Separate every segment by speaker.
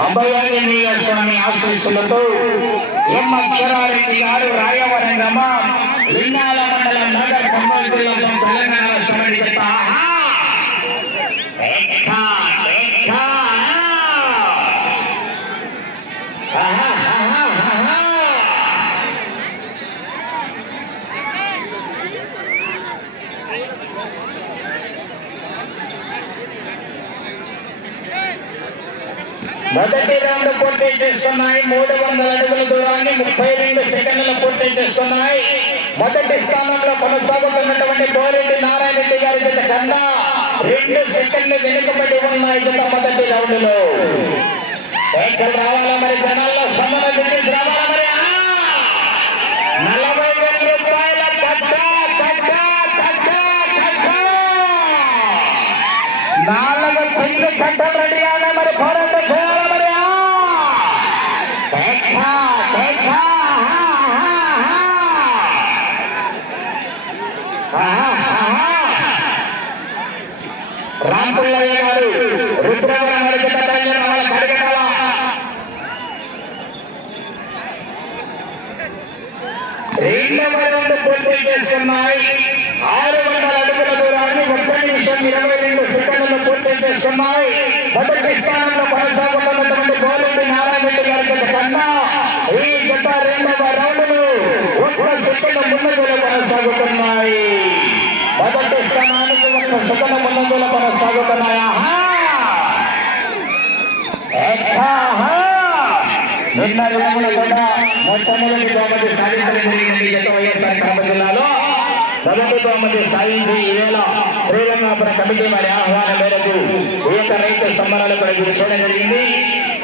Speaker 1: అభయాంజనేయ స్వామి ఆశీస్సులతో ఎం అక్షరారెడ్డి గారు రాయవరం గ్రామం లింగాల మండలం నగర్ కమ్మల్ జిల్లా మొదటి రౌండ్ పూర్తి చేస్తున్నాయి. మూడు వందల అడుగుల దూరాన్ని ముప్పై రెండు సెకండ్లు పూర్తి చేస్తున్నాయి. మొదటి స్థానంలో కొనసాగుతున్నటువంటి కోరెడ్డి నారాయణ రెడ్డి గారి జత కన్నా రెండు సెకండ్లు వెనుకబడి ఉన్నాయి జత మొదటి రౌండ్లో రావాలా మరి జనాల్లో? సమ్మన రావాలా మరి? నలభై వేల రూపాయల కట్ట కట్ట కట్ట కట్ట! నాలుగు పెళ్ళి కట్టబడి మరి పోరాటం కట్ట, గారు రుద్రవరం అడిగిన వాళ్ళ కడిగటాల రెండవ రౌండ్ పూర్తి చేస్తున్నాయి ఆరు వందల అడుగుల దూరాన్ని ఒక్క నిమిషం ఇరవై రెండు సెకండ్లు పూర్తి చేస్తున్నాయి. మొదటి స్థానంలో కొనసాగుతున్నటువంటి గోరెడ్డి నారాయణ రెడ్డి గారి కన్నా ఈ జత రెండవ రౌండ్లు ఒక్క సెకండ్ ముందులో కొనసాగుతున్నాయి. మొదటి స్థానానికి ఒక్క సెకండ్ ముందులో కొనసాగుతున్నాయి. నిన్న దినమున కూడా మొట్టమొదటి బహుమతి సాధించడం జరిగింది. ఈ వైఎస్ఆర్ కడప జిల్లాలో. మొదటి మధ్య సాధించి ఈవేళ శ్రీరంగాపురం కమిటీ వారి ఆహ్వానం మేరకు ఏక రైతు సంబరాలు కూడా చేయడం జరిగింది.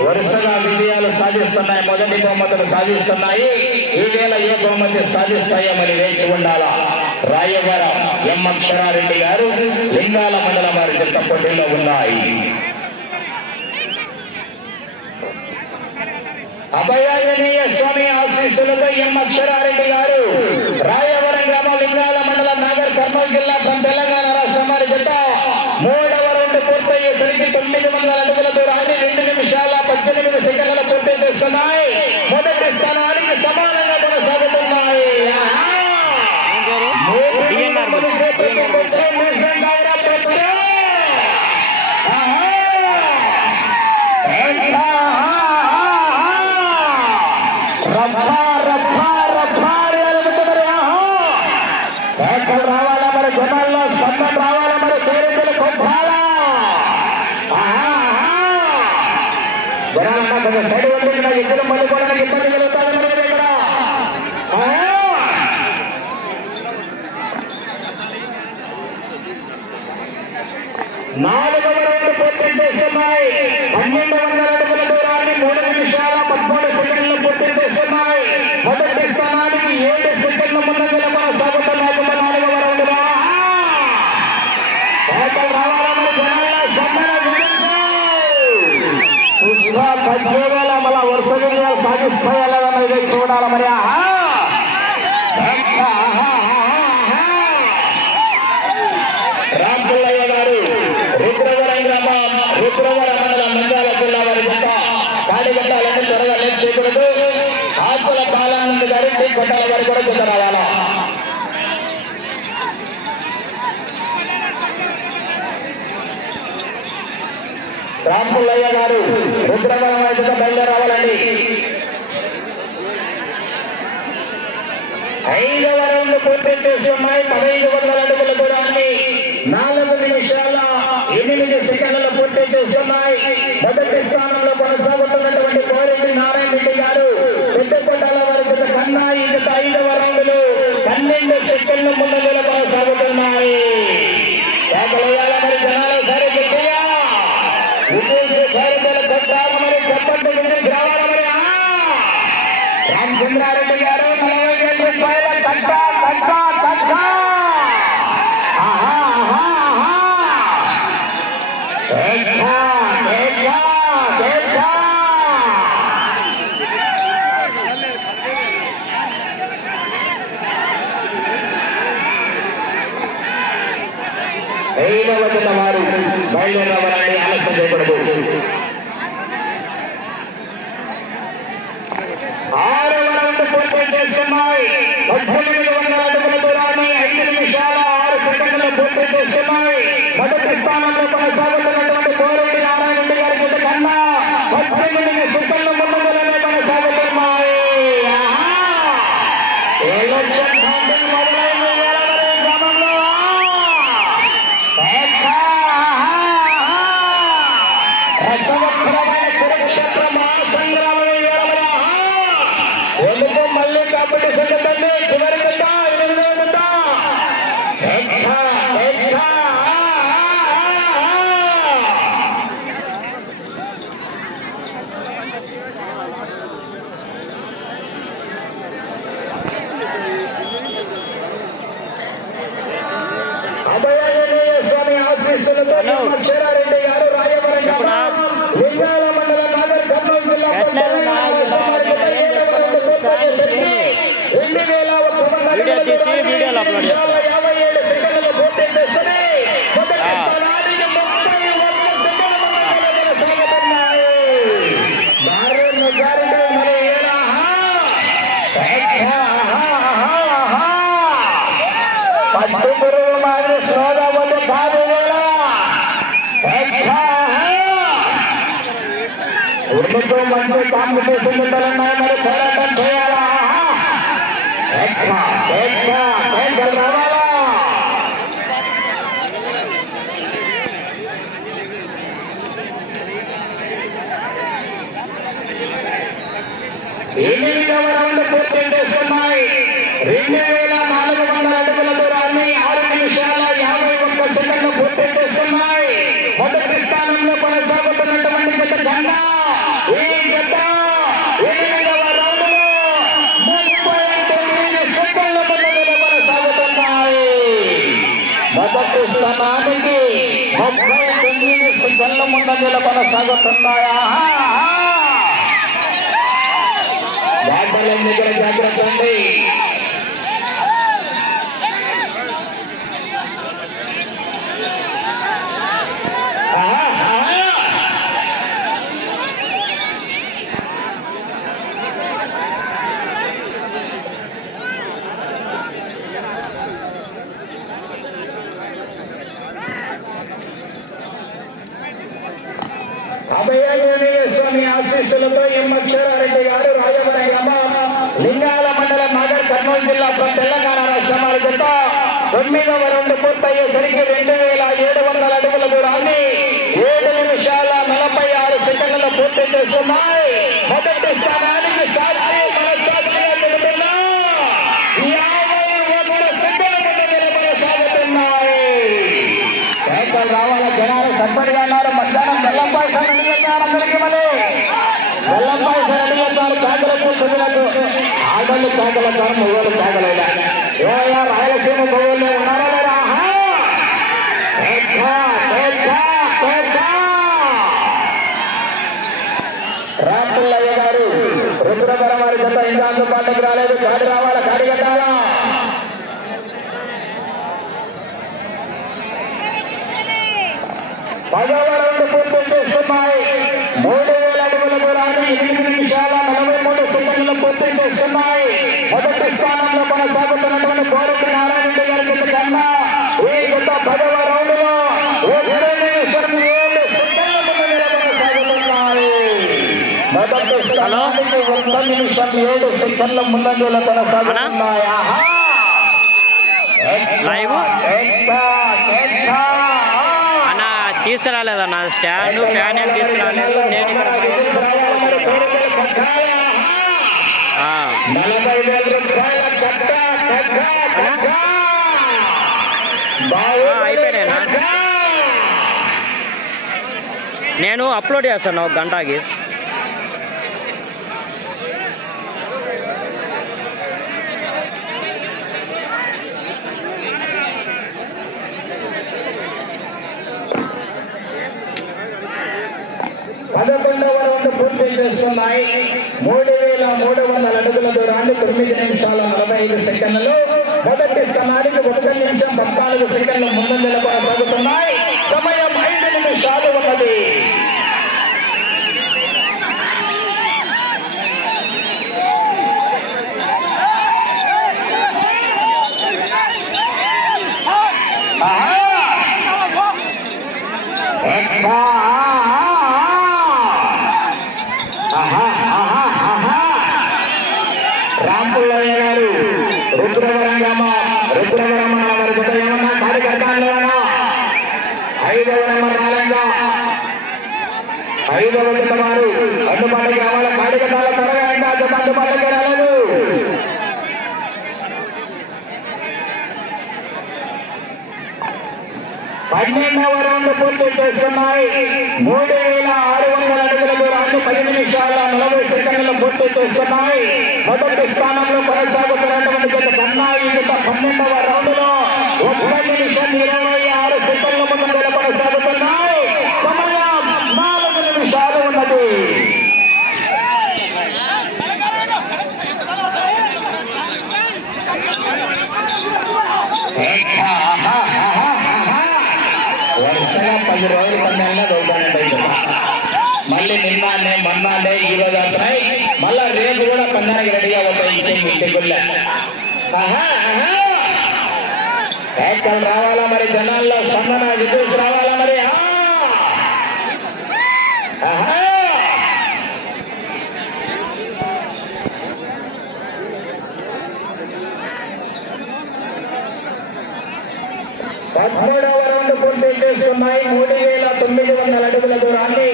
Speaker 1: వరుసగా విజయాలు సాధిస్తున్నాయి. మొదటి బహుమతులు సాధిస్తున్నాయి. ఈవేళ ఏ బహుమతి సాధిస్తాయో మరి వేచి ఉండాలా? రాయవరం ఎం అక్షరారెడ్డి గారు లింగాల మండలం వారి జత పోటీలో ఉన్నాయి. అభయాజనీయ స్వామి ఆశీస్సులతో ఎం అక్షరారెడ్డి గారు రాయవరం గ్రామ లింగాల కర్నూలు జిల్లా from తెలంగాణ రాష్ట్రం వారి జత మూడవ రౌండ్ పూర్తయ్యేసరికి తొమ్మిది వందల అడుగుల దూరాన్ని రెండు నిమిషాల పద్దెనిమిది సెకండ్ల పూర్తి చేస్తున్నాయి. మొదటి స్థానానికి సమానంగా కొనసాగుతున్నాయి. నాలుగవ రౌండ్ పూర్తి చేస్తున్నాయి. పన్నెండు వందల అడుగుల దూరాన్ని మూడు నిమిషాల పదమూడు సెకండ్లు పూర్తి చేస్తున్నాయి. మొదటి స్థానానికి ఏడు సెకండ్ల ముందంజల కొనసాగుతున్నాయి మన నాలుగవ రౌండ్ రావాలని జనాల సమ్మన పుష్ప పద్యోగాల మళ్ళా వరుస విజయాలు చూడాలి మరి గారు రుద్రవరం గ్రామం రుద్రవరం మండలం నంద్యాల జిల్లా వారి జత కాడిగట్టాలని త్వరగా లేట్ చేయకూడదు ఆకుల బాలానంద్ గారు టీ కొట్టాల గారు కూడా జత రావాలా గారు రుద్రవరం ఐదవ రౌండ్ పూర్తి చేస్తున్నాయి పదహైదు వందల అడుగుల దూరాన్ని నాలుగు నిమిషాల ఎనిమిది సెకండ్లు పూర్తి చేస్తున్నాయి మొదటి స్థానంలో కొనసాగుతున్నటువంటి కోరెడ్డి నారాయణ రెడ్డి గారు పెద్దకొండల వరకు కన్నా ఈ ఐదవ రౌండ్లు పన్నెండు సెకండ్ల ముందుగా కొనసాగుతున్నాయి. చెప్పండి. రామచంద్రారెడ్డి గారు ఐదవ వారు బయలుదేరవాలని ఆలస్యం చేయకూడదు ఆరవ రౌండ్ పూర్తి చేస్తున్నాయి పద్దెనిమిది వందల అడుగుల దూరాన్ని ఐదు నిమిషాల ఆరు సెకండ్లు పూర్తి చేస్తున్నాయి మొదటి స్థానంలో కొనసాగుతున్నటువంటి కోరెడ్డి నారాయణ రెడ్డి గారి జత కన్నా పద్దెనిమిది సెకండ్ల ముందుగానే కొనసాగుతున్నాయి ఆహా! ఎలక్షన్ కౌంటింగ్ మొదలైంది వేలవరం గ్రామంలో ఎక్కా! రసవత్తరమైన కురుక్షేత్ర మహాసంగ్రామం వేలవరం ఎందుకు మళ్ళీ కాంపిటీషన్ పెట్టండి చివరి గంట ఎనిమిదవ గంట ఎక్కా! ఎక్కా! అభయాంజనేయ స్వామి ఆశీస్సులతో లక్ష్మారెడ్డి గారు రాయవరం
Speaker 2: చెప్పురా.
Speaker 1: లింగాల మండలం నాగర్ కర్నూలు జిల్లా
Speaker 2: ఎట్లా ఉన్నాయి?
Speaker 1: రెండు వేల ఒక్క వంద
Speaker 2: వీడియో తీసి వీడియోలో అప్లోడ్ చేస్తా.
Speaker 1: యాభై ఏడు సెకండ్లు పూర్తి చేస్తుంది. మొదటి
Speaker 2: ఆ.
Speaker 1: స్థానానికి ముప్పై ఒక్క సెకండ్ల ముందంజలో కొనసాగుతున్నాయి. దారి మెజారిటీ మరి ఏడా? ఆహా! పట్టుకురు మాదిరి సోదవతి కాదు వేళ ఉర్దుతో మంచి కాంపిటీషన్ ఉండాలన్నాయి మరి పోరాటం చేయాలా ఎక్క, ఎక్క, ఎక్క రావాలా ఎనిమిదవ రౌండ్ పూర్తి చేస్తున్నాయి రెండు వేల నాలుగు కొనసాగుతున్నాయా బ్యాటర్ల దగ్గర జాగ్రత్త అండి అభయాంజనేయ స్వామి ఆశీస్సులతో ఎమ్మక్షరారెడ్డి గారు రాయవరం గ్రామం లింగాల మండలం నాగర్ కర్నూలు జిల్లా ప్ర- తెలంగాణ రాష్ట్రం వారి జత తొమ్మిదవ రౌండ్ పూర్తయ్యేసరికి రెండు వేల ఏడు వందల అడుగుల దూరాన్ని ఏడు నిమిషాల నలభై ఆరు సెకండ్లలో పూర్తి చేస్తున్నాయి. మొదటి స్థానానికి సాక్షి రావాల జనాలు సర్పడిగా మధ్యాహ్నం బెల్లం పాయసం అందరికీ మళ్ళీ కాకలకు ప్రజలకు ఆడళ్ళు కాకలతారు మగవాళ్ళు కాకలేదా? ఏమయ్యా రాయలసీమ మగవాళ్ళు ఉన్నారా లేదా? ఆహా! రామపుల్లయ్య గారు రుద్రపర వారి జత ఇంకా అందుబాటులోకి రాలేదు. కాడి రావాలా? కాడి కట్టాలా? పదవ పూర్తి చేస్తున్నాయి మూడు వేల అడుగుల దూరాన్ని ఎనిమిది నిమిషాల నలభై మూడు సెకండ్లు పూర్తి చేస్తున్నాయి మొదటి స్థానంలో కొనసాగుతున్నటువంటి కోరెడ్డి నారాయణ గారి కన్నా ఈ గత పదవ మొదటి స్థానానికి ఒక్క నిమిషం ఏడు సెకండ్ల ముందంజలో కొనసాగుతున్నాయి!
Speaker 2: లైవ్? అన్న తీసుకురాలేదన్న స్టాండ్ ఫ్యాన్ ఏం తీసుకురాలేదు నేను
Speaker 1: నలభై వేల రూపాయల కట్ట కట్ట? కట్ట.
Speaker 2: నేను అప్లోడ్ చేస్తాను ఒక గంటకి
Speaker 1: పదకొండవ రౌండ్ పూర్తి చేస్తున్నాయి. మూడు వేల మూడు వందల అడుగుల దూరాన్ని తొమ్మిది నిమిషాల నలభై ఐదు సెకండ్లు. మొదటి స్థానానికి ఒక నిమిషం పద్నాలుగు సెకండ్లు ముందంజలు కొనసాగుతున్నాయి సమయం ఐదు నిమిషాలు ఉన్నది. ఆహా! ఆహా! ఆహా! ఆహా! రాంపుల్లయ్య గారు రుద్రవరం గ్రామ రుద్రవరం మండలం వారి జత ఏమన్నా కార్యకర్తలన్నా ఐదవ నెంబర్ నాలంగా ఐదవ జత వారు అందుబాటుకి రావాల కార్యకర్తల త్వరగా అందుబాటుకి రాలేదు పన్నెండవ రౌండ్ పూర్తి చేస్తున్నాయి. మూడు వేల ఆరు వందల అడుగుల దూరాన్ని పది నిమిషాల నలభై సెకండ్లు పూర్తి చేస్తున్నాయి. మొదటి స్థానంలో కొనసాగుతున్నటువంటి కన్నా ఈ పన్నెండవ రౌండ్లో ఒక్క నిమిషం ఇరవై ఆరు సెకండ్ల ముందు కొనసాగుతున్నాయి సమయం నాలుగు నిమిషాలు ఉన్నది ఆహా, ఆహా, ఆహా. వరుసగా పది రోజులు పండుగ దొరుకుతానండి మళ్ళీ నిన్నానే మన్నానే ఈ రోజు అవుతున్నాయి మళ్ళా రేపు కూడా పండుగ రెడీగా అవుతాయి ఇంటికి రావాలా మరి జనాల్లో? స్పందన విద్యుత్ రావాలా? పదమూడవ రౌండ్ పూర్తి చేస్తున్నాయి మూడు వేల తొమ్మిది వందల అడుగుల దూరాన్ని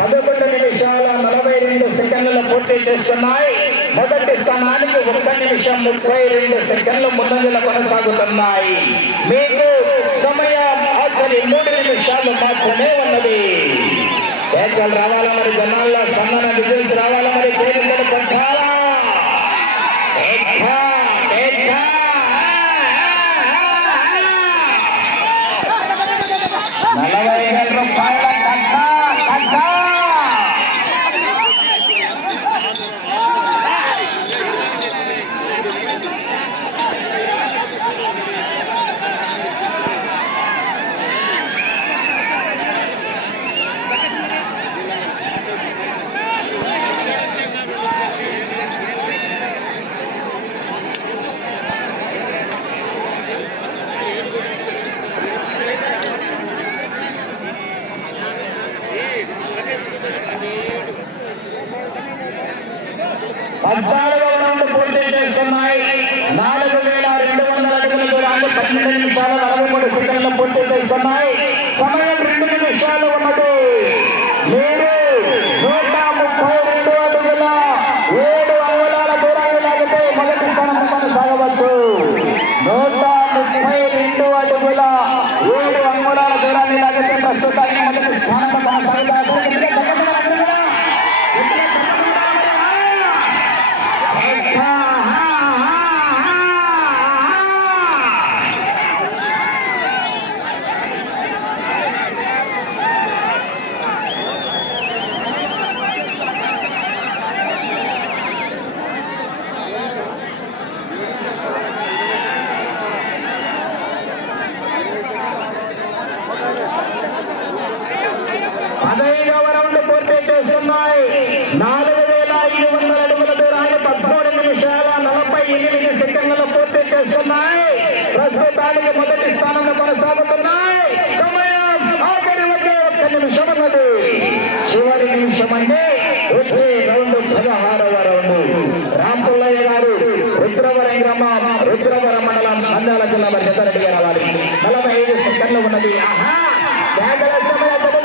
Speaker 1: పదకొండు నిమిషాల నలభై రెండు సెకండ్లు పూర్తి చేస్తున్నాయి. మొదటి స్థానానికి ఒక్క నిమిషం ముప్పై రెండు సెకండ్లు ముందంజలు కొనసాగుతున్నాయి. మీకు సమయం ఆఖరి మూడు నిమిషాలు మాత్రమే ఉన్నది. కేకలు రావాలా మరి జనాల్లో? సన్నన విజల్స్ రావాలా మరి పేరు పట్టాలా ಅತ್ಯುತ್ತಮವಾದ ಸ್ಥಾನವನ್ನು ಕಾಣಿಸಲಿದ್ದಾರೆ రుద్రవరం మండలం నంద్యాల జిల్లా మరి జతారెడ్డి గారు వారి నలభై ఐదు సెకండ్లు ఉన్నది. ఆహా! కేకల సమయ జగన్